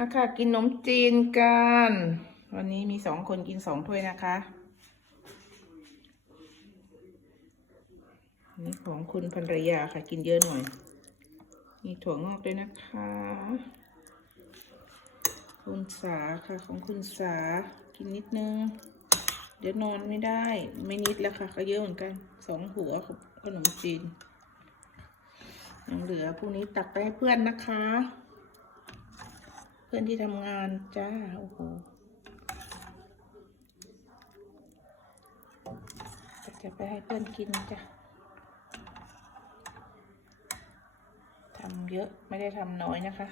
มาค่ะ กินนมจีนกัน วันนี้มีสองคนกินสองถ้วยนะคะนนี้ของคุณภรรยาค่ะ กินเยอะหน่อย มีถั่วงอกด้วยนะคะ คุณสาค่ะ ของคุณสา กินนิดนึง เดี๋ยวนอนไม่ได้ ไม่นิดแล้วค่ะ ก็เยอะเหมือนกัน สองหัวของขนมจีนยังเหลือพรุ่งนี้ตักไปให้เพื่อนนะคะ เพื่อนที่ทำงานจ้า โอ้โหจะไปให้เพื่อนกินจ้ะทำเยอะไม่ได้ทำน้อยนะคะ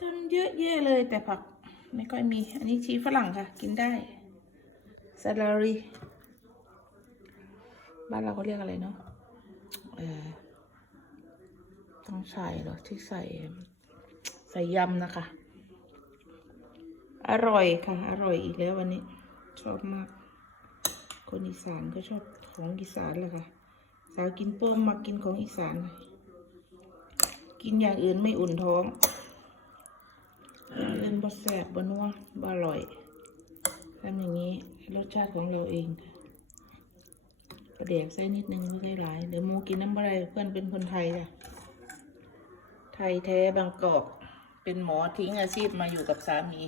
ทำเยอะแยะเลยแต่ผักไม่ค่อยมี อันนี้ชีฝรั่งค่ะ กินได้ซาลารีบ้านเราเขาเรียกอะไรเนาะเออต้องใส่เหรอที่ใส่ ใส่ยำนะคะ อร่อยค่ะ อร่อยอีกแล้ววันนี้ ชอบมาก คนอีสานก็ชอบของอีสานแหละค่ะ สาวกินเปิ้มมากินของอีสาน กินอย่างอื่นไม่อุ่นท้องอย่างอื่นบะแสบบะนัวบะอร่อยทำอย่างนี้รสชาติของเราเองกระเดียกใส่นิดนึงไม่ได้หลาย เดี๋ยวหมูกินน้ำบะไรเพื่อนเป็นคนไทยจ้ะไทยแท้บางกอก เป็นหมอทิ้งอาชีพมาอยู่กับสามี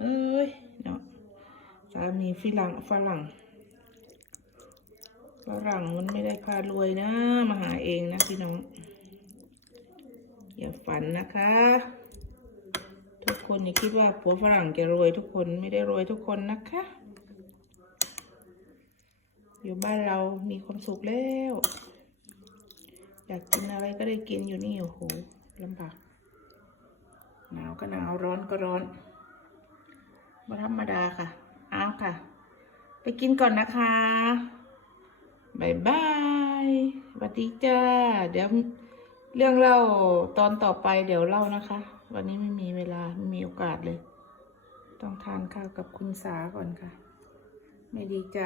เอ้ยเนาะสามีฝรั่งฝรั่งฝรั่งมันไม่ได้พารวยนะ มาหาเองนะพี่น้อง อย่าฝันนะคะ ทุกคนอย่าคิดว่าผัวฝรั่งจะรวยทุกคนไม่ได้รวยทุกคนนะคะ อยู่บ้านเรามีความสุขแล้ว อยากกินอะไรก็ได้กินอยู่นี่โอ้โห ลำบากหนาวก็หนาวร้อนก็ร้อนมาธรรมดาค่ะอ้าวค่ะ ไปกินก่อนนะคะบายบายสวัสดีจ้า เดี๋ยวเรื่องเล่าตอนต่อไปเดี๋ยวเล่านะคะ วันนี้ไม่มีเวลาไม่มีโอกาสเลย ต้องทานข้าวกับคุณสาก่อนค่ะ ไม่ดีใจ